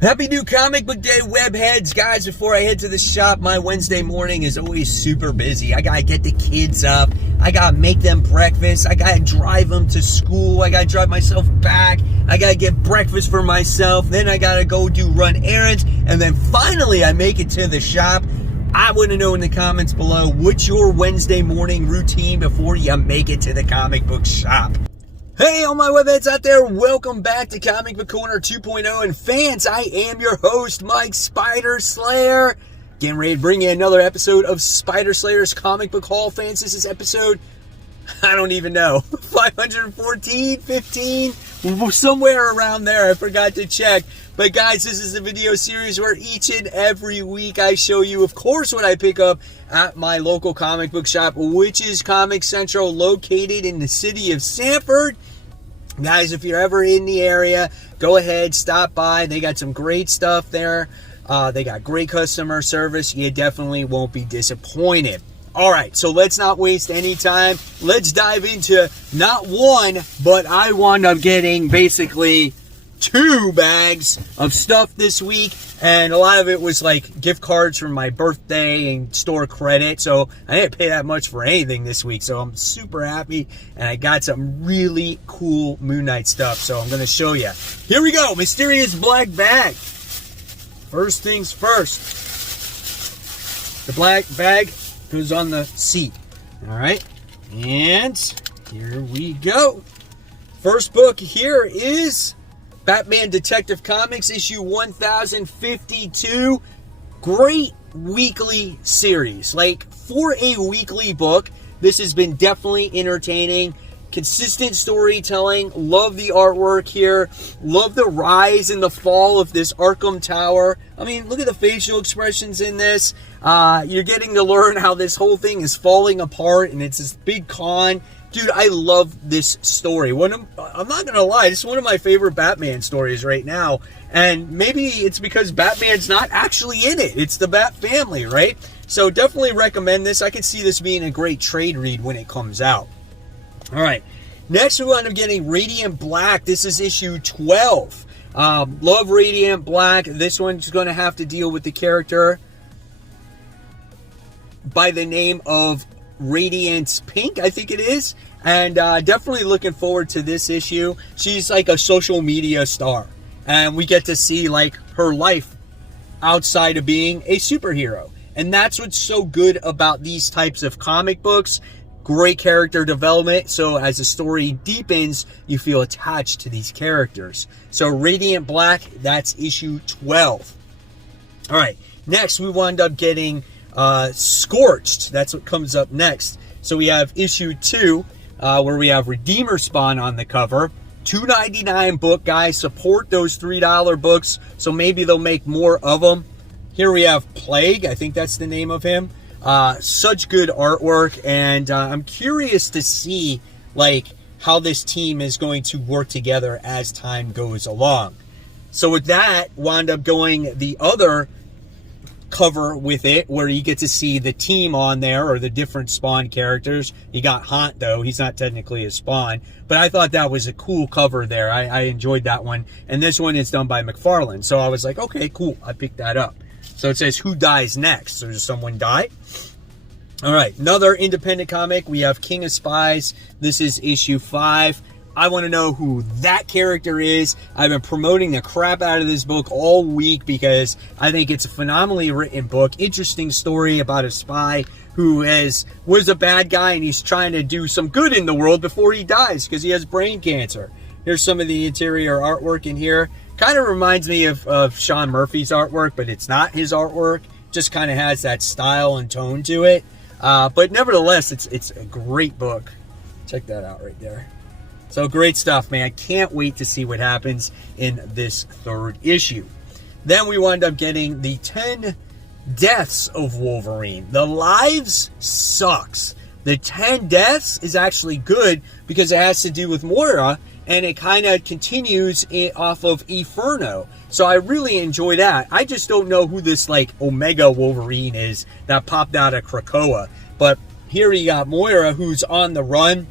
Happy new comic book day, webheads. Guys, before I head to the shop, my Wednesday morning is always super busy. I gotta get the kids up. I gotta make them breakfast. I gotta drive them to school. I gotta drive myself back. I gotta get breakfast for myself. Then I gotta go run errands. And then finally I make it to the shop. I want to know in the comments below, what's your Wednesday morning routine before you make it to the comic book shop? Hey, all my webheads out there, welcome back to Comic Book Corner 2.0. And fans, I am your host, Mike Spider Slayer. Getting ready to bring you another episode of Spider Slayer's Comic Book Haul. Fans, this is episode, I don't even know, 514, 15, somewhere around there. I forgot to check. But guys, this is a video series where each and every week I show you, of course, what I pick up at my local comic book shop, which is Comic Central, located in the city of Sanford. Guys, if you're ever in the area, go ahead, stop by. They got some great stuff there. They got great customer service. You definitely won't be disappointed. All right, so let's not waste any time. Let's dive into not one, but I wound up getting basically 2 bags of stuff this week, and a lot of it was like gift cards from my birthday and store credit, so I didn't pay that much for anything this week, so I'm super happy. And I got some really cool Moon Knight stuff, so I'm going to show you. Here we go, mysterious black bag. First things first, the black bag goes on the seat. All right, and here we go. First book here is Batman Detective Comics, issue 1052. Great weekly series. Like, for a weekly book, this has been definitely entertaining. Consistent storytelling. Love the artwork here. Love the rise and the fall of this Arkham Tower. I mean, look at the facial expressions in this. You're getting to learn how this whole thing is falling apart, and it's this big con. Dude, I love this story. I'm not going to lie, it's one of my favorite Batman stories right now. And maybe it's because Batman's not actually in it. It's the Bat family, right? So definitely recommend this. I could see this being a great trade read when it comes out. All right. Next, we wind up getting Radiant Black. This is issue 12. Love Radiant Black. This one's going to have to deal with the character by the name of Radiance Pink, I think it is. And definitely looking forward to this issue. She's like a social media star, and we get to see like her life outside of being a superhero. And that's what's so good about these types of comic books. Great character development, so as the story deepens, you feel attached to these characters. So Radiant Black, that's issue 12. All right, next we wind up getting Scorched. That's what comes up next. So we have issue 2, where we have Redeemer Spawn on the cover. $2.99 book, guys. Support those $3 books, so maybe they'll make more of them. Here we have Plague. I think that's the name of him. Such good artwork, and I'm curious to see like how this team is going to work together as time goes along. So with that, wound up going the other cover with it, where you get to see the team on there, or the different Spawn characters. You got Haunt, though. He's not technically a Spawn, but I thought that was a cool cover there. I enjoyed that one. And this one is done by McFarlane, so I was like, okay, cool. I picked that up. So it says, who dies next? So does someone die? All right, another independent comic. We have King of Spies. This is issue 5. I want to know who that character is. I've been promoting the crap out of this book all week because I think it's a phenomenally written book. Interesting story about a spy who was a bad guy, and he's trying to do some good in the world before he dies because he has brain cancer. Here's some of the interior artwork in here. Kind of reminds me of Sean Murphy's artwork, but it's not his artwork. Just kind of has that style and tone to it. But nevertheless, it's a great book. Check that out right there. So great stuff, man. I can't wait to see what happens in this 3rd issue. Then we wind up getting the 10 deaths of Wolverine. The lives sucks. The 10 deaths is actually good because it has to do with Moira, and it kind of continues off of Inferno. So I really enjoy that. I just don't know who this like Omega Wolverine is that popped out of Krakoa. But here you got Moira, who's on the run.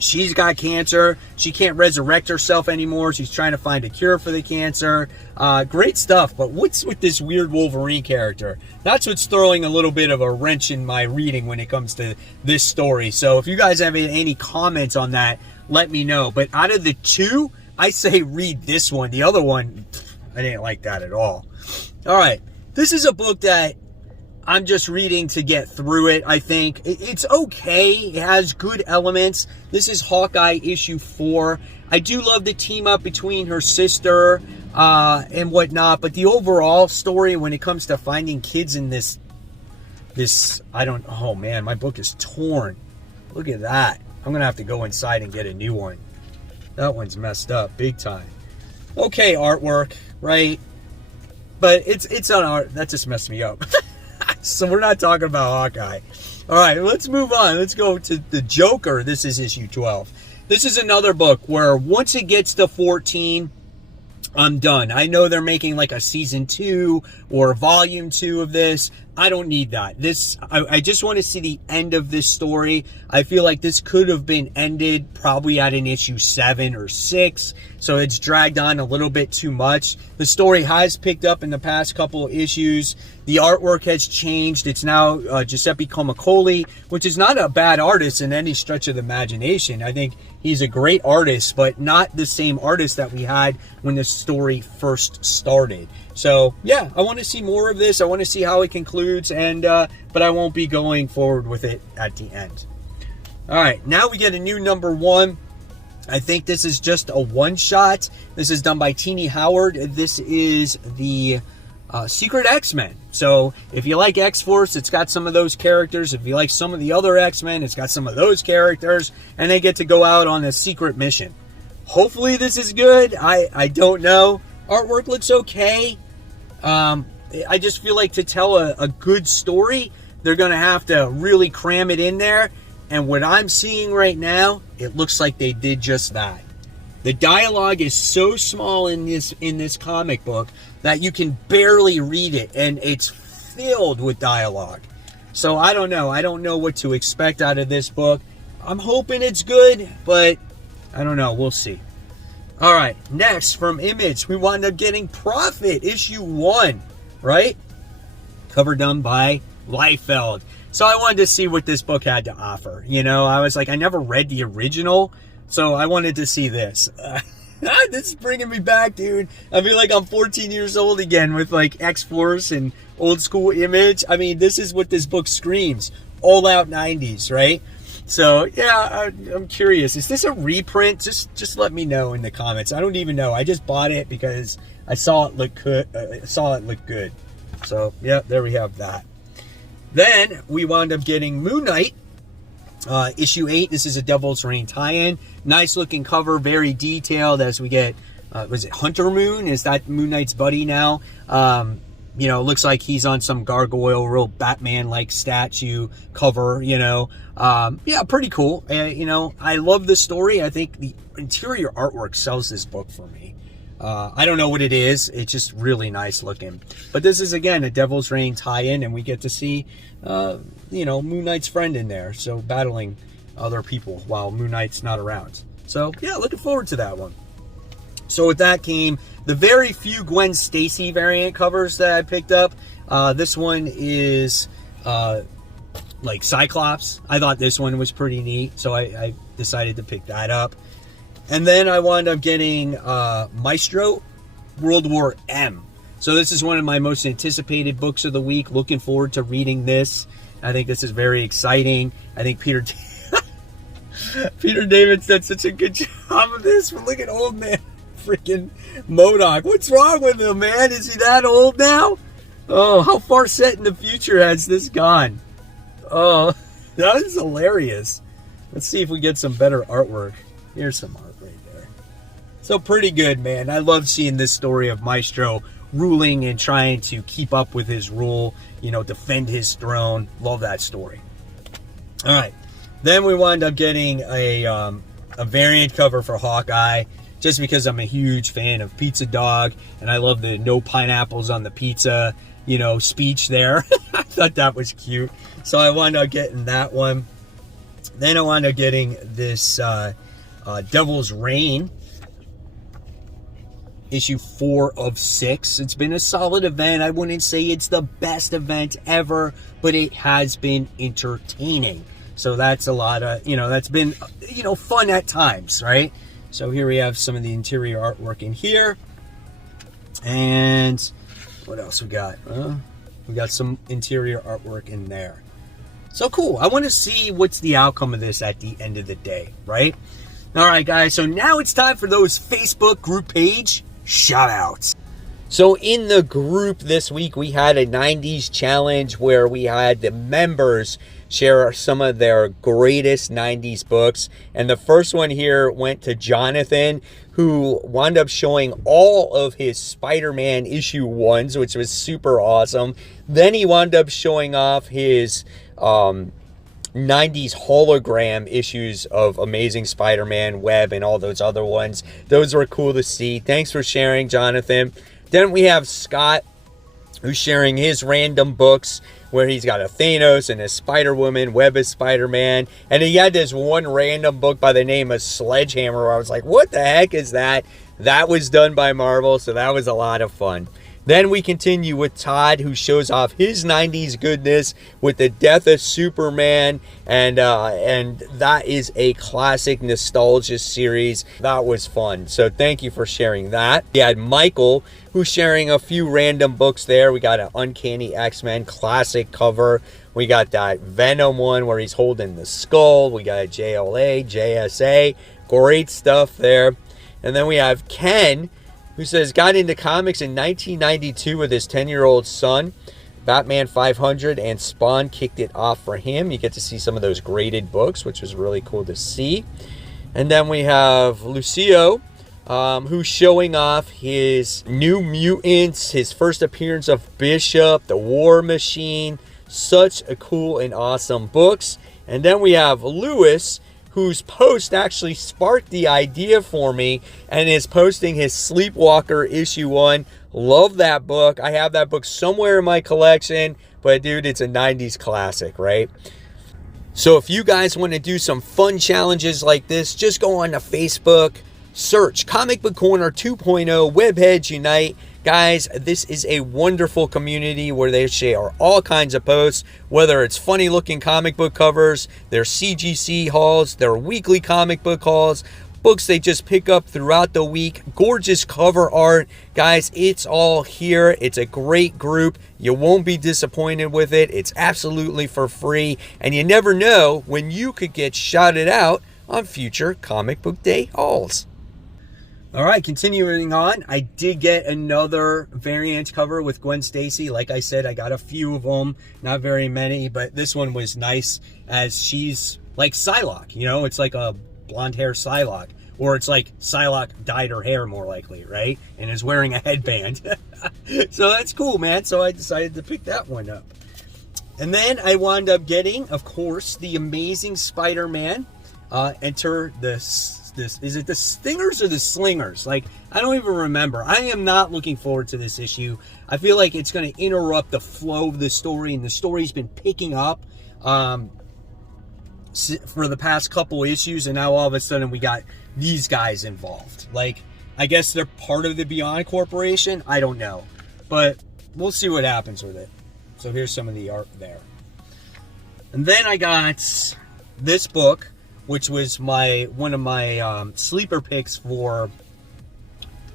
She's got cancer. She can't resurrect herself anymore. She's trying to find a cure for the cancer. Great stuff. But what's with this weird Wolverine character? That's what's throwing a little bit of a wrench in my reading when it comes to this story. So if you guys have any comments on that, let me know. But out of the two, I say read this one. The other one, I didn't like that at all. All right. This is a book that I'm just reading to get through it, I think. It's okay. It has good elements. This is Hawkeye issue 4. I do love the team up between her sister and whatnot, but the overall story when it comes to finding kids in this, oh man, my book is torn. Look at that. I'm going to have to go inside and get a new one. That one's messed up big time. Okay, artwork, right? But it's on art. That just messed me up. So we're not talking about Hawkeye. All right, let's move on. Let's go to the Joker. This is issue 12. This is another book where once it gets to 14, I'm done. I know they're making like a season 2 or volume 2 of this. I don't need that. I just want to see the end of this story. I feel like this could have been ended probably at an issue 7 or 6. So it's dragged on a little bit too much. The story has picked up in the past couple of issues. The artwork has changed. It's now Giuseppe Comicoli, which is not a bad artist in any stretch of the imagination. I think he's a great artist, but not the same artist that we had when the story first started. So yeah, I want to see more of this. I want to see how it concludes, and but I won't be going forward with it at the end. All right, now we get a new number 1. I think this is just a one-shot. This is done by Teenie Howard. This is the Secret X-Men. So if you like X-Force, it's got some of those characters. If you like some of the other X-Men, it's got some of those characters, and they get to go out on a secret mission. Hopefully this is good. I don't know. Artwork looks okay. I just feel like to tell a good story, they're going to have to really cram it in there. And what I'm seeing right now, it looks like they did just that. The dialogue is so small in this comic book that you can barely read it, and it's filled with dialogue. So I don't know. I don't know what to expect out of this book. I'm hoping it's good, but I don't know. We'll see. All right, next from Image, we wound up getting Prophet, issue 1, right? Cover done by Liefeld. So I wanted to see what this book had to offer. You know, I was like, I never read the original, so I wanted to see this. This is bringing me back, dude. I feel like I'm 14 years old again with like X-Force and old school Image. I mean, this is what this book screams. All out 90s, right? So, yeah, I'm curious. Is this a reprint? Just let me know in the comments. I don't even know. I just bought it because I saw it look good. So, yeah, there we have that. Then we wound up getting Moon Knight, issue 8. This is a Devil's Reign tie-in. Nice looking cover, very detailed as we get, was it Hunter Moon? Is that Moon Knight's buddy now? You know, looks like he's on some gargoyle, real Batman-like statue cover, you know. Yeah, pretty cool. You know, I love the story. I think the interior artwork sells this book for me. I don't know what it is. It's just really nice looking. But this is, again, a Devil's Reign tie-in, and we get to see, you know, Moon Knight's friend in there. So battling other people while Moon Knight's not around. So, yeah, looking forward to that one. So with that came the very few Gwen Stacy variant covers that I picked up. This one is like Cyclops. I thought this one was pretty neat, so I decided to pick that up. And then I wound up getting Maestro World War M. So this is one of my most anticipated books of the week. Looking forward to reading this. I think this is very exciting. I think Peter David did such a good job of this. But look at old man freaking MODOK. What's wrong with him, man? Is he that old now? Oh, how far set in the future has this gone? Oh, that is hilarious. Let's see if we get some better artwork. Here's some art right there. So pretty good, man. I love seeing this story of Maestro ruling and trying to keep up with his rule, you know, defend his throne. Love that story. All right. Then we wound up getting a variant cover for Hawkeye, just because I'm a huge fan of Pizza Dog, and I love the no pineapples on the pizza, you know, speech there. I thought that was cute. So I wound up getting that one. Then I wound up getting this Devil's Reign, issue 4 of 6. It's been a solid event. I wouldn't say it's the best event ever, but it has been entertaining. So that's a lot of, that's been, fun at times, right? So here we have some of the interior artwork in here. And what else we got? We got some interior artwork in there. So cool. I want to see what's the outcome of this at the end of the day, right? All right, guys. So now it's time for those Facebook group page shout outs. So in the group this week, we had a 90s challenge where we had the members share some of their greatest 90s books. And the first one here went to Jonathan, who wound up showing all of his Spider-Man issue 1s, which was super awesome. Then he wound up showing off his 90s hologram issues of Amazing Spider-Man, Web, and all those other ones. Those were cool to see. Thanks for sharing, Jonathan. Then we have Scott, who's sharing his random books where he's got a Thanos and a Spider-Woman, Web is Spider-Man, and he had this one random book by the name of Sledgehammer where I was like, what the heck is that? That was done by Marvel, so that was a lot of fun. Then we continue with Todd, who shows off his 90s goodness with the Death of Superman, and that is a classic nostalgia series. That was fun, so thank you for sharing that. We had Michael, who's sharing a few random books there. We got an Uncanny X-Men classic cover. We got that Venom one where he's holding the skull. We got a JLA, JSA. Great stuff there. And then we have Ken, who says, got into comics in 1992 with his 10-year-old son. Batman 500 and Spawn kicked it off for him. You get to see some of those graded books, which was really cool to see. And then we have Lucio, who's showing off his New Mutants, his first appearance of Bishop, the War Machine. Such a cool and awesome books. And then we have Lewis, whose post actually sparked the idea for me and is posting his Sleepwalker issue 1. Love that book. I have that book somewhere in my collection, but dude, it's a 90s classic, right? So if you guys want to do some fun challenges like this, just go on to Facebook, search Comic Book Corner 2.0 Webheads Unite. Guys, this is a wonderful community where they share all kinds of posts, whether it's funny looking comic book covers, their CGC hauls, their weekly comic book hauls, books they just pick up throughout the week, gorgeous cover art. Guys, it's all here. It's a great group. You won't be disappointed with it. It's absolutely for free, and you never know when you could get shouted out on future Comic Book Day hauls. All right, continuing on, I did get another variant cover with Gwen Stacy. Like I said, I got a few of them, not very many, but this one was nice as she's like Psylocke, it's like a blonde hair Psylocke, or it's like Psylocke dyed her hair more likely, right? And is wearing a headband. So that's cool, man. So I decided to pick that one up. And then I wound up getting, of course, the Amazing Spider-Man. Enter this, is it the Stingers or the Slingers? Like, I don't even remember. I am not looking forward to this issue. I feel like it's going to interrupt the flow of the story, and the story's been picking up for the past couple issues, and now all of a sudden we got these guys involved. Like, I guess they're part of the Beyond Corporation. I don't know, but we'll see what happens with it. So here's some of the art there. And then I got this book, which was one of my sleeper picks for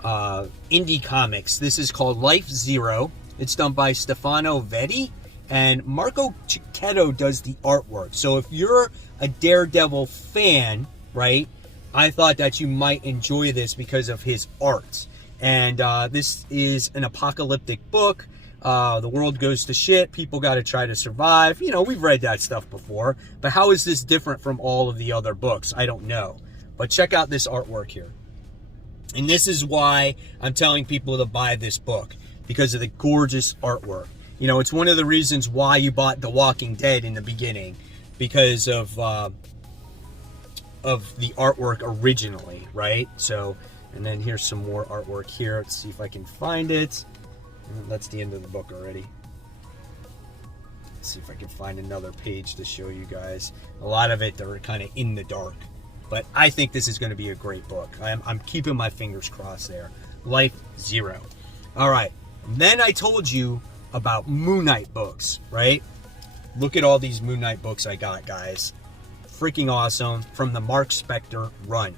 indie comics. This is called Life Zero. It's done by Stefano Vetti, and Marco Cicchetto does the artwork. So if you're a Daredevil fan, right, I thought that you might enjoy this because of his art. And this is an apocalyptic book. The world goes to shit. People got to try to survive. We've read that stuff before. But how is this different from all of the other books? I don't know. But check out this artwork here. And this is why I'm telling people to buy this book. Because of the gorgeous artwork. It's one of the reasons why you bought The Walking Dead in the beginning. Because of the artwork originally, right? So, and then here's some more artwork here. Let's see if I can find it. That's the end of the book already. Let's see if I can find another page to show you guys. A lot of it, they're kind of in the dark. But I think this is going to be a great book. I'm keeping my fingers crossed there. Life Zero. All right. Then I told you about Moon Knight books, right? Look at all these Moon Knight books I got, guys. Freaking awesome. From the Mark Specter run.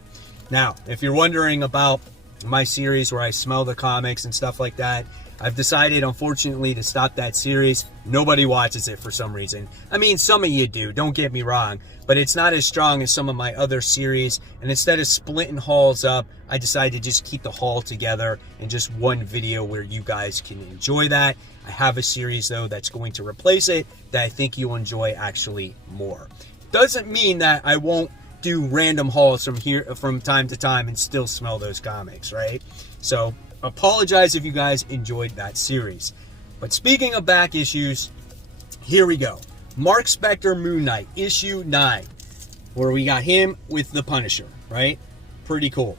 Now, if you're wondering about my series where I smell the comics and stuff like that, I've decided, unfortunately, to stop that series. Nobody watches it for some reason. I mean, some of you do, don't get me wrong, but it's not as strong as some of my other series. And instead of splitting hauls up, I decided to just keep the haul together in just one video where you guys can enjoy that. I have a series, though, that's going to replace it that I think you'll enjoy actually more. Doesn't mean that I won't do random hauls from time to time and still smell those comics, right? So apologize if you guys enjoyed that series. But speaking of back issues, here we go. Mark Specter Moon Knight, issue 9, where we got him with the Punisher, right? Pretty cool.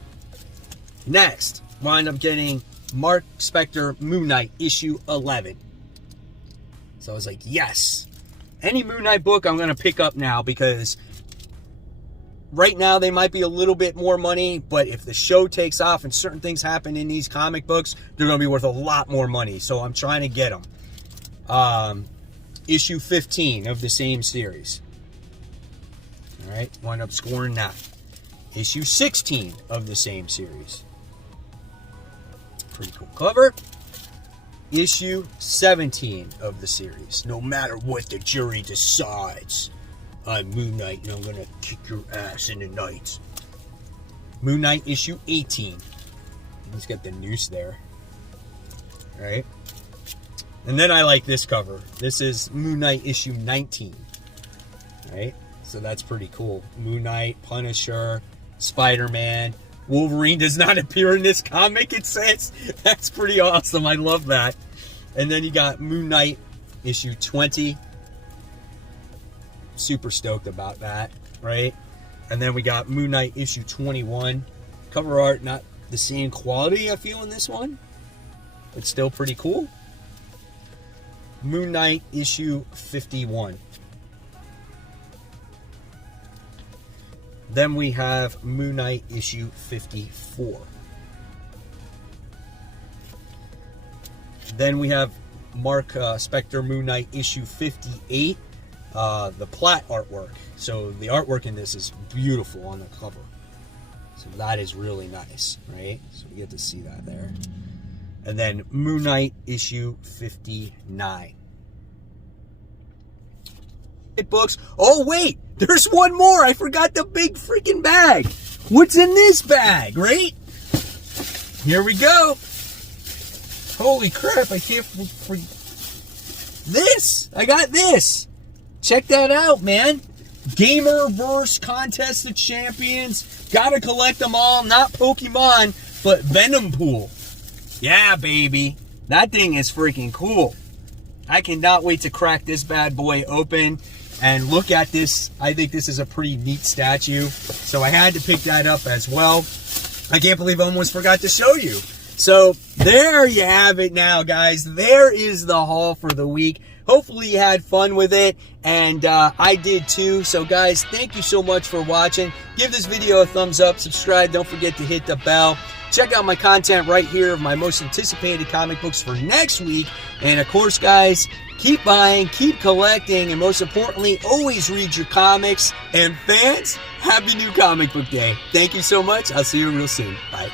Next, wind up getting Mark Specter Moon Knight, issue 11. So I was like, yes. Any Moon Knight book I'm going to pick up now, because right now they might be a little bit more money, but if the show takes off and certain things happen in these comic books, they're going to be worth a lot more money. So I'm trying to get them. Issue 15 of the same series. All right, wind up scoring that. Issue 16 of the same series. Pretty cool cover. Issue 17 of the series. No matter what the jury decides, I'm Moon Knight and I'm gonna kick your ass in the night. Moon Knight issue 18. He's got the noose there. Alright. And then I like this cover. This is Moon Knight issue 19. Alright. So that's pretty cool. Moon Knight, Punisher, Spider-Man. Wolverine does not appear in this comic, it says. That's pretty awesome. I love that. And then you got Moon Knight issue 20. Super stoked about that, right? And then we got Moon Knight issue 21. Cover art, not the same quality I feel in this one. It's still pretty cool. Moon Knight issue 51. Then we have Moon Knight issue 54. Then we have Mark Specter Moon Knight issue 58. The Platt artwork. So the artwork in this is beautiful on the cover. So that is really nice, right? So we get to see that there. And then Moon Knight issue 59. Books. Oh wait, there's one more. I forgot the big freaking bag. What's in this bag, right? Here we go. Holy crap, I can't this. I got this. Check that out, man. Gamerverse Contest of Champions. Gotta collect them all. Not Pokemon, but Venom Pool. Yeah, baby. That thing is freaking cool. I cannot wait to crack this bad boy open and look at this. I think this is a pretty neat statue. So I had to pick that up as well. I can't believe I almost forgot to show you. So there you have it now, guys. There is the haul for the week. Hopefully you had fun with it, and I did too. So guys, thank you so much for watching. Give this video a thumbs up, subscribe, don't forget to hit the bell. Check out my content right here of my most anticipated comic books for next week. And of course, guys, keep buying, keep collecting, and most importantly, always read your comics. And fans, happy new comic book day. Thank you so much. I'll see you real soon. Bye.